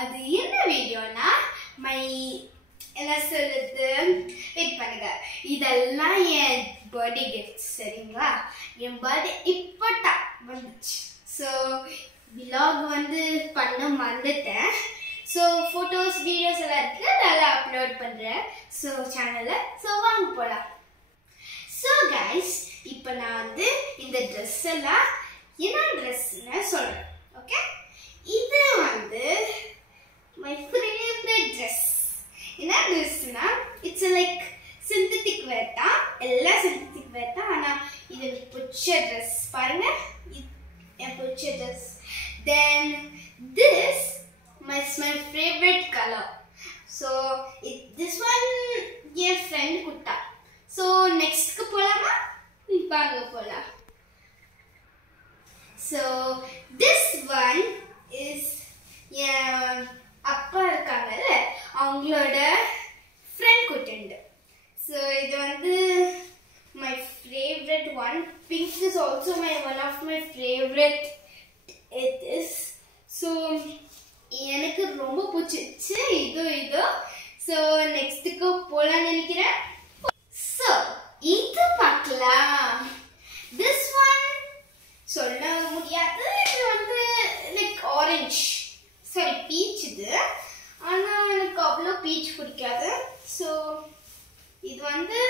அது என்ன வீடியோனா மை என்ன சொல்றது வெயிட் பண்ணுங்க இதெல்லாம் என் பர்த்டே கிஃப்ட் சரிங்களா என் பர்த்டே இப்போதான் வந்துச்சு ஸோ vlog வந்து பண்ண மறந்துட்டேன் ஸோ ஃபோட்டோஸ் வீடியோஸ் எல்லாம் இருக்கு அதெல்லாம் அப்லோட் பண்ணுறேன் ஸோ சேனலில் ஸோ வாங்க போகலாம் ஸோ கைஸ் இப்போ நான் வந்து இந்த ட்ரெஸ் எல்லாம் என்ன ட்ரெஸ்ன்னு சொல்கிறேன் ஓகே இது வந்து மை ஃபேவரட் ட்ரெஸ் என்ன ட்ரெஸ்னா இட்ஸ் லைக் சிந்தட்டிக் வேர் தான் எல்லாம் சிந்தட்டிக் வேர் தான் ஆனால் இது எனக்கு பிடிச்ச ட்ரெஸ் பாருங்க என் பிடிச்ச dress then this my favorite color so this one N friend Gutta so next க்கு போலாமா வாங்க போலாம் so this one is என் அப்பா இருக்காங்கல்ல அவங்களோட friend குட்டண்டு so இது வந்து my favorite one pink is also one of my favorite it is so எனக்கு ரொம்ப பிடிச்சிச்சு இது ஸோ நெக்ஸ்ட்டுக்கு போகலான்னு நினைக்கிறேன் ஸோ இது பார்க்கலாம் திஸ் ஒன் சொல்ல முடியாது இது வந்து லைக் ஆரஞ்ச் சாரி பீச் இது ஆனால் எனக்கு அவ்வளோ பீச் பிடிக்காது ஸோ இது வந்து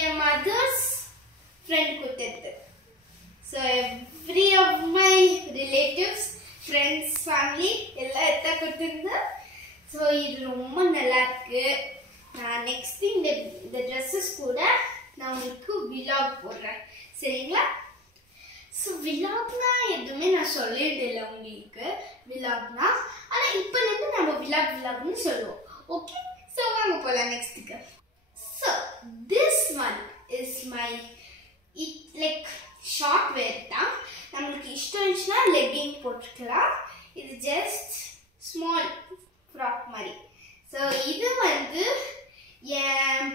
என் மதர்ஸ் ஃப்ரெண்ட் கொடுத்தது so every of my relatives friends family எல்லாம் எத்த கொடுத்திருந்தா so இது ரொம்ப நல்லா இருக்கு நான் நெக்ஸ்ட் இந்த Dresses கூட நான் உங்களுக்கு vlog போடுறேன் சரிங்களா so vlogனா எதுவுமே நான் சொல்லிட்டு இல்லை உங்களுக்கு vlogனா ஆனா இப்போ இருந்து நம்ம vlogனு சொல்லுவோம் ஓகே so வாங்க போலாம் நெக்ஸ்ட்க்கு so this one is my like short wear தான் நம்மளுக்கு இஷ்டம் இருந்துச்சுன்னா லெக்கிங் போட்டுக்கலாம் இது ஜஸ்ட் ஸ்மால் ஃப்ராக் மாதிரி ஸோ இது வந்து என்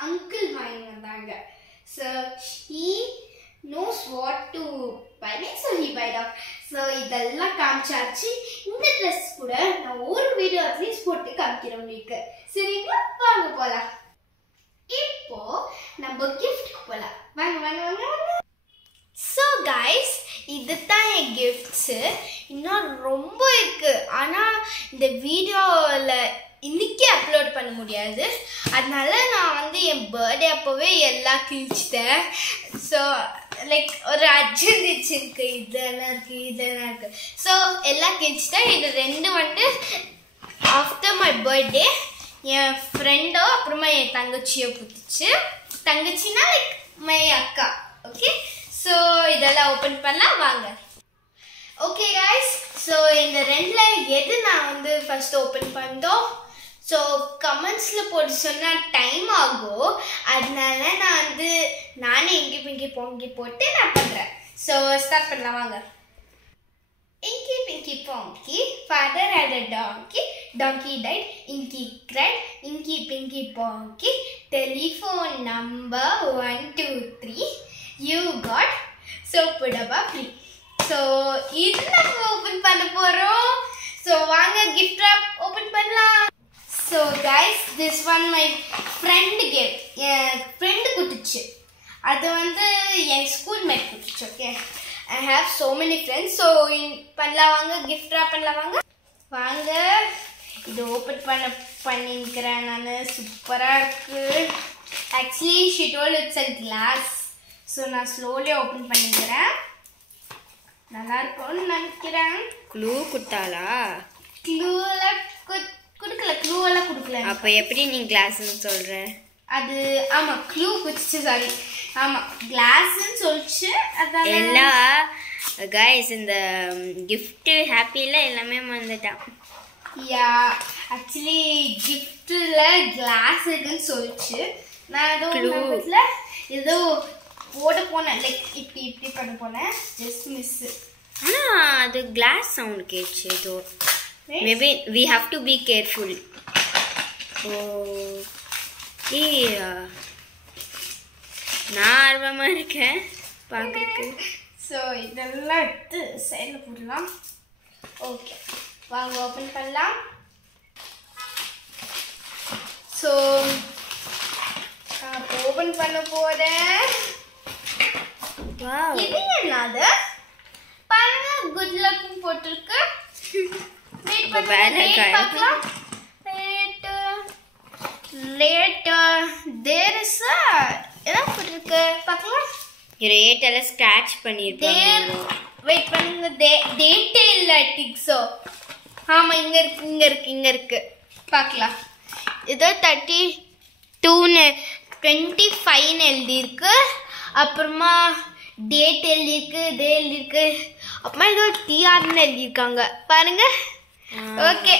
அங்கிள் வாங்கி வந்தாங்க so he knows what to buy me so he buy off so இதெல்லாம் காமிச்சாச்சு இந்த ட்ரெஸ் கூட நான் ஒரு வீடியோ அட்லீஸ்ட் போட்டு காமிக்கிறேன் உங்களுக்கு சரிங்களா வாங்க போகலாம் இப்போ நம்ம கிஃப்ட்க்கு போகலாம் வாங்க வாங்க வாங்க வாங்க ஸோ கைஸ் இதுதான் என் கிஃப்ட்ஸு இன்னும் ரொம்ப இருக்கு ஆனால் இந்த வீடியோவில் இன்னைக்கே அப்லோட் பண்ண முடியாது அதனால நான் வந்து என் பர்த்டே அப்போவே எல்லாம் கிழிச்சிட்டேன் ஸோ லைக் ஒரு அர்ஜென்ட் இருக்கு இதெல்லாம் இருக்குது ஸோ எல்லாம் கிழிச்சிட்டேன் இது ரெண்டு வந்து ஆஃப்டர் மை பர்த்டே என் ஃப்ரெண்டோ அப்புறமா என் தங்கச்சியோ கொடுத்துச்சு தங்கச்சின்னா லைக் மை அக்கா ஓகே ஸோ இதெல்லாம் ஓப்பன் பண்ணலாம் வாங்க ஓகே கைஸ் ஸோ இந்த ரெண்டில் எது நான் வந்து ஃபர்ஸ்ட் ஓப்பன் பண்ணோம் ஸோ கமெண்ட்ஸில் போட்டு சொன்னால் டைம் ஆகும் அதனால நான் வந்து நானே இங்கி பிங்கி பொங்கி போட்டு நான் பண்ணுறேன் ஸோ ஸ்டார்ட் பண்ணலாம் வாங்க Inky Pinky Ponky, father had a donkey, donkey died, Inky cried, Inky Pinky Ponky, telephone number 123, you got soap dabba free. So, இது நம்ம ஓபன் பண்ண போறோம். So, வாங்க gift wrap open பண்ணலாம். So, guys, this one my friend gave. N friend குடுத்துச்சு. அது வந்து என் schoolmate குடுத்துச்சு, okay? I have so many friends. So, பண்ணலாம் வாங்க gift wrap பண்ணலாம் வாங்க. வாங்க இது ஓபன் பண்ணிக்கிறேன் நான் சூப்பரா இருக்கு. Actually, she told it's a glass. So, நான் slowly open பண்ணிக்கிறேன். நல்லா இருக்கும்னு நினைக்கிறேன். க்ளூ குட்டாளா? க்ளூலாம் குடுக்கல, க்ளூவெல்லாம் குடுக்கல. அப்ப எப்படி நீ கிளாஸ்னு சொல்ற? அது ஆமா க்ளூ குடுச்சு சாரி. ஆமா கிளாஸ்னு சொல்லுச்சு. அதான் எல்லா गाइस இந்த gift ஹாப்பில எல்லாமே வந்துட்டான். யா एक्चुअली giftல கிளாஸ் இருக்குன்னு சொல்லுச்சு. நான் ஏதோ நம்பர்ல ஏதோ போட போனேன் லைக் இப்படி பண்ண போனேன் ஜஸ்ட் மிஸ். ஆனா அது கிளாஸ் சவுண்ட் கேட்ச்சு ஏதோ. Maybe we have to be careful. Oh. நான் ஆர்வமா இருக்கேன் பார்க்கறதுக்கு. ஸோ இதெல்லாம் எடுத்து சைடில் போடலாம். ஓகே, வாங்க ஓப்பன் பண்ணலாம். ஸோ நான் ஓப்பன் பண்ண போகிறேன். இது என்னது பாருங்க, குட் லக் போட்டிருக்கு. வெயிட் பண்ணுங்க, பார்க்கலாம். தேர் இஸ் என்ன போட்டிருக்கு பார்க்கலாம். ரேட் எல்லாம் ஸ்க்ராட்ச் பண்ணிருப்பாங்க. வெயிட் பண்ணுங்க, டேட்டே இல்ல டிக்ஸோ. ஆமா, இங்க இருக்கு பார்க்கலாம். இதோ 32 25 எழுதி இருக்கு. அப்புறமா டேட் எழுதிருக்கு. அப்புறமா ஏதோ டிஆர்னு எழுதியிருக்காங்க பாருங்க. ஓகே,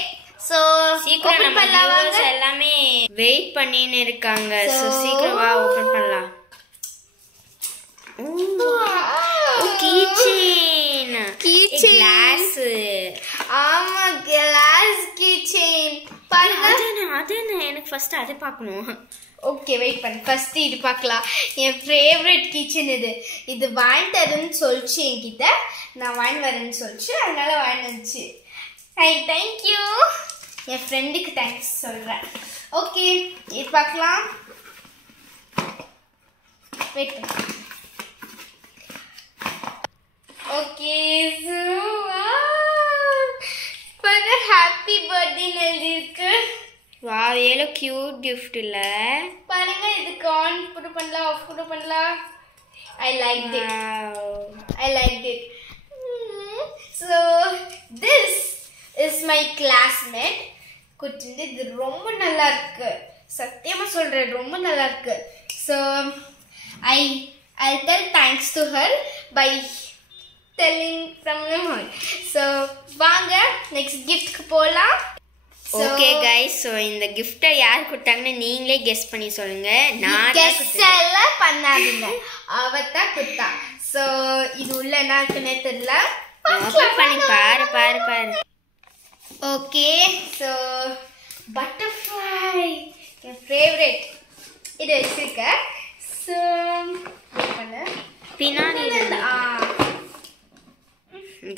ஸோ சீக்கிரம் நம்ம வியூவர்ஸ் எல்லாமே வெயிட் பண்ணின்னு இருக்காங்க. ஸோ சீக்கிரம் வா, ஓபன் பண்ணலாம். Keychain glass. ஆமா, கிளாஸ் கீச்செயின் பாருங்க. அது எனக்கு ஃபர்ஸ்ட் அதை பார்க்கணும். ஓகே, வெயிட் பண்ணு. ஃபர்ஸ்ட் இது பார்க்கலாம். என் ஃபேவரட் கிச்சன் இது வாங்கிட்டு தருன்னு சொல்லிச்சு என்கிட்ட. நான் வாங்கி வரேன்னு சொல்லிச்சு, அதனால வாங்கி வந்துச்சு. தேங்க்யூ. என் ஃப்ரெண்டுக்கு தேங்க்ஸ் சொல்கிறேன். ஓகே, இது பார்க்கலாம். வெயிட் பண்ணு. ஓகே, ஹாப்பி பர்த்டேன்னு எழுதியிருக்கு. வா, ஏலோ கியூட் கிஃப்ட் இல்ல பாருங்க. இதுக்கு ஆன் கூட பண்ணலாம், ஆஃப் கூட பண்ணலாம். I liked it. So this is my classmate. குட்டிந்து இது ரொம்ப நல்லா இருக்கு. சத்தியமா சொல்றேன், ரொம்ப நல்லா இருக்கு. So I'll tell thanks to her by telling from my heart. So வாங்க நெக்ஸ்ட் கிஃப்ட்க்கு போலாம். ஓகே கைஸ், ஸோ இந்த கிஃப்ட்டை யார் கொடுத்தாங்கன்னு நீங்களே கெஸ் பண்ணி சொல்லுங்க. நான் கெஸ் எல்லாம் பண்ணாதீங்க, அவதான் கொடுத்தா. ஸோ இது உள்ள என்ன இருக்குன்னே தெரியல. ஓபன் பண்ணி பாரு. ஓகே, ஸோ பட்டர்ஃப்ளை என் ஃபேவரட். இது வச்சிருக்க. ஸோ பண்ணு பின்னாடி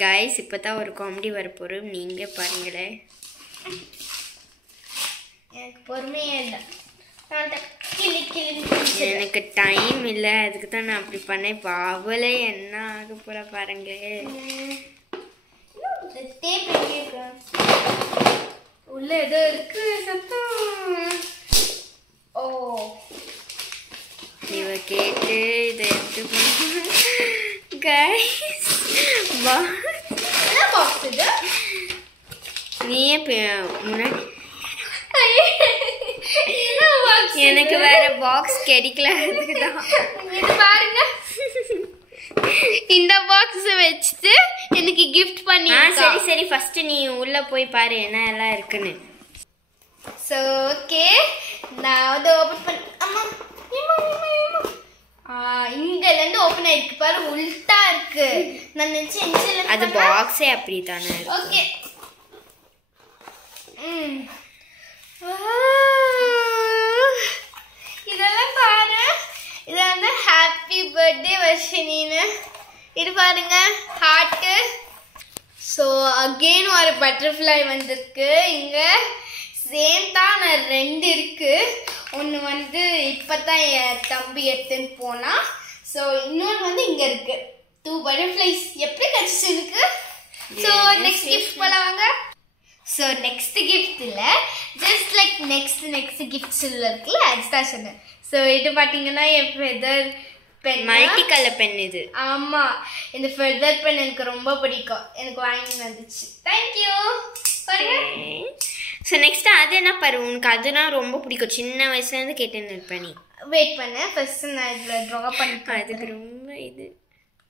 கைஸ், இப்போதான் ஒரு காமெடி வரப்போறோம், நீங்க பாருங்களேன். எனக்கு பொறுமையே இல்லை, எனக்கு டைம் இல்லை, அதுக்கு தான் நான் அப்படி பண்ணேன். இப்போ அவளே என்ன ஆக போற பாருங்க. உள்ள ஏதோ இருக்கு சத்தம். ஓ, இவ கேட்டு இதை எடுத்து கைஸ். என்ன பாக்ஸ் இது? நீயே முன்னாடி எனக்கு வேற பாக்ஸ் கிடைக்கல, அதுக்கு தான். இது பாருங்க, இந்த பாக்ஸ் வச்சுட்டு எனக்கு கிஃப்ட் பண்ணி. சரி ஃபர்ஸ்ட் நீ உள்ள போய் பாரு என்ன எல்லாம் இருக்குன்னு. சோ ஓகே, நான் வந்து ஓபன் பண்ண. அம்மா இங்கல இருந்து ஓபன் ஆயிருக்கு பாரு, உல்டா இருக்கு. நான் நினைச்சேன் அது பாக்ஸே அப்படி தானே. ஓகே, இதெல்லாம் பாரு. இது வந்து ஹாப்பி பர்த்டே வர்ஷினின்னு. இது பாருங்க, ஹார்ட்டு. ஸோ அகெயின் ஒரு பட்டர்ஃப்ளை வந்திருக்கு. இங்கே சேம் தான், நான் 2 இருக்கு. ஒன்று வந்து இப்போ தான் என் தம்பி எடுத்துன்னு போனால். ஸோ இன்னொன்று வந்து இங்கே இருக்கு. 2 பட்டர்ஃப்ளைஸ் எப்படி கிடச்சிருக்கு. ஸோ நெக்ஸ்ட் கிஃப்ட் போலாங்க. ஸோ நெக்ஸ்ட் கிஃப்ட் இல்லை, ஜஸ்ட் லைக் நெக்ஸ்ட் கிஃப்ட்ஸ் இருக்குல்ல, அதுதான் சொன்னேன். ஸோ இது பார்த்தீங்கன்னா என் feather pen, multi colour pen இது. ஆமாம், இந்த ஃபெதர் பென் எனக்கு ரொம்ப பிடிக்கும், எனக்கு வாங்கி வந்துச்சு. தேங்க்யூ. ஸோ நெக்ஸ்ட் அது என்ன பாரு, உனக்கு அதுனா ரொம்ப பிடிக்கும், சின்ன வயசுலேருந்து கேட்டுன்னு இருப்பேன் நீ. வெயிட் பண்ண, ஃபர்ஸ்ட் நான் இதில் ட்ரா பண்ணிப்பேன். அதுக்கு ரொம்ப இது.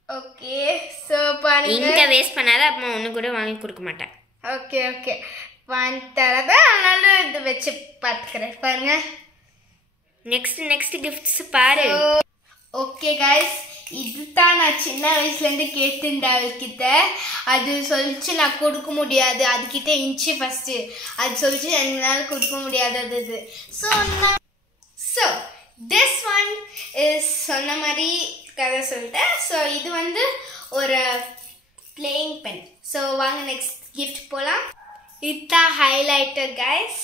ஓகே, ஸோ பாருங்க, இங்கே வேஸ்ட் பண்ணாத, அம்மா ஒன்று கூட வாங்கி கொடுக்க மாட்டேன். ஓகே வாங்கி தரத, அதனால இது வச்சு பார்த்துக்கிறேன். பாருங்க நெக்ஸ்ட் கிஃப்ட்ஸ் பாரு. ஓகே கைஸ், இதுதான் நான் சின்ன வயசுலேருந்து கேட்டுண்டேன் அவர்கிட்ட. அது சொல்லிச்சு நான் கொடுக்க முடியாது, அதுக்கிட்ட இருந்துச்சு ஃபஸ்ட்டு. அது சொல்லிச்சு என்னால் கொடுக்க முடியாதது இது. ஸோ திஸ் ஒன் இஸ் சொன்ன மாதிரி கதை சொல்லிட்டேன். ஸோ இது வந்து ஒரு பிளேயிங் பென். ஸோ வாங்க நெக்ஸ்ட் கிஃப்ட் போகலாம். இதுதான் highlighter guys.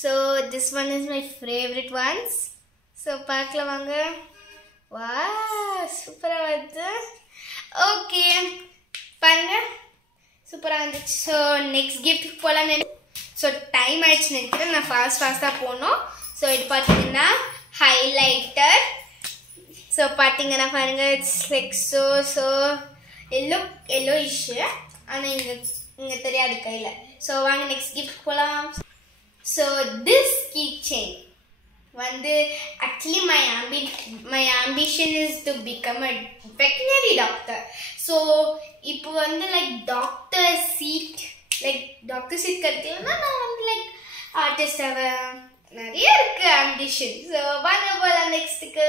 So this one is my favourite once. So பார்க்கலாம் வாங்க. வா சூப்பராக வருது. ஓகே பாருங்க சூப்பராக வந்துச்சு. ஸோ நெக்ஸ்ட் கிஃப்ட் போகலான்னு. ஸோ டைம் ஆயிடுச்சு நினைக்கிறேன். நான் ஃபாஸ்ட்டாக போகணும். ஸோ இது பார்த்தீங்கன்னா ஹைலைட்டர். ஸோ பார்த்தீங்கன்னா பாருங்க it's like so yellow issue. ஆனால் இங்கே தெரியாது கையில். ஸோ வாங்க நெக்ஸ்ட் கிஃப்ட் போகலாம். ஸோ திஸ் கீ செயின் வந்து actually my ambition is to become a veterinary doctor. So இப்போ வந்து லைக் டாக்டர் சீட் கிடைக்கலன்னா நான் வந்து லைக் ஆர்டிஸ்ட் நிறைய இருக்கு ஆம்பிஷன். ஸோ வாங்க போகலாம் நெக்ஸ்ட்டுக்கு.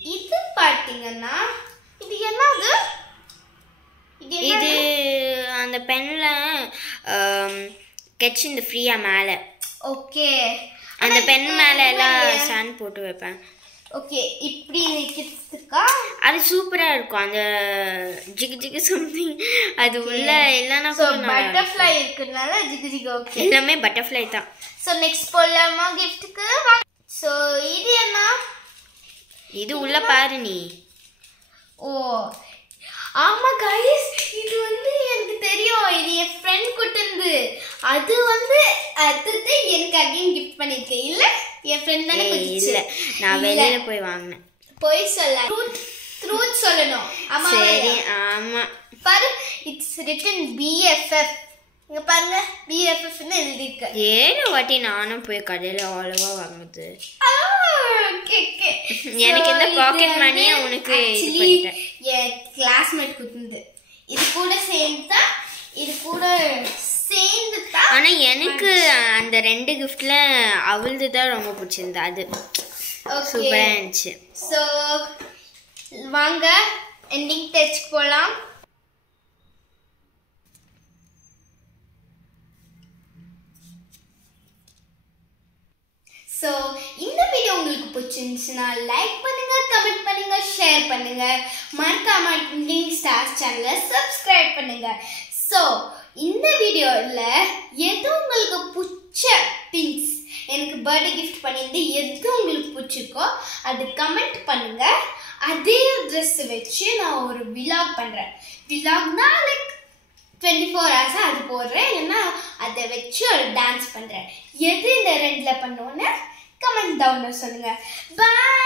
இது பார்த்தீங்கன்னா இது என்னது? இது அந்த பென்ல கெட்ச் இந்த ஃப்ரீயா மேலே. ஓகே அந்த பென் மேலே எல்லாம் ஸ்டாண்ட் போட்டு வைப்பேன். ஓகே இப்படி நிற்கிறதுக்கா? அது சூப்பராக இருக்கும். அந்த ஜிகு ஜிகு சம்திங் அது உள்ள இல்லைன்னா பட்டர்ஃப்ளை இருக்கிறதுனால ஜிகு ஜிகு. ஓகே எல்லாமே பட்டர்ஃப்ளை தான். ஸோ நெக்ஸ்ட் போடலாமா கிஃப்ட்டுக்கு? ஸோ இது என்ன? இது உள்ள பாரு நீ. ஓ ஆமாம் கைஸ், இது வந்து எனக்கு தெரியும். இது என் ஃப்ரெண்ட் கொடுத்துருந்து. அது வந்து அடுத்து எனக்கு அகைன் கிஃப்ட் பண்ணிருக்கேன். இல்லை என் ஃப்ரெண்ட் தானே கொடுத்துச்சு. இல்லை நான் வெளியில போய் வாங்கினேன். போய் சொல்ல ட்ரூத் சொல்லணும். ஆமாம் சரி ஆமாம் பாரு இட்ஸ் ரிட்டன் BFF. இங்கே பாருங்க BFFன்னு எழுதிருக்கு. ஏழு வாட்டி நானும் போய் கடையில் அவ்வளோவா வாங்குது. எனக்கு இந்த பாக்கெட் மணியை உனக்கு என் கிளாஸ்மேட் கொடுத்தது. இது கூட சேர்ந்து தான். ஆனா எனக்கு அந்த 2 கிஃப்ட்ல அவளது தான் ரொம்ப பிடிச்சிருந்தது. அது சூப்பரா இருந்துச்சு. ஸோ வாங்க எண்டிங் டச் போகலாம். ஸோ இந்த வீடியோ உங்களுக்கு பிடிச்சிருந்துச்சுன்னா லைக் பண்ணுங்க, கமெண்ட் பண்ணுங்க, ஷேர் பண்ணுங்க. மறக்காம இண்டிங் ஸ்டார்ஸ் சேனலை சப்ஸ்கிரைப் பண்ணுங்க. ஸோ இந்த வீடியோவில் எது உங்களுக்கு பிடிச்ச திங்ஸ் எனக்கு பர்த்டே கிஃப்ட் பண்ணியிருந்து எது உங்களுக்கு பிடிச்சிருக்கோ அது கமெண்ட் பண்ணுங்க. அதே ட்ரெஸ் வச்சு நான் ஒரு விலாக் பண்ணுறேன். விலாக்னா லைக் 24 hours அது போடுறேன். இல்லைன்னா அதை வச்சு ஒரு டான்ஸ் பண்ணுறேன். எது இந்த 2ல் பண்ணோன்னு கமெண்ட் டவுன்ல சொல்லுங்க. பாய்.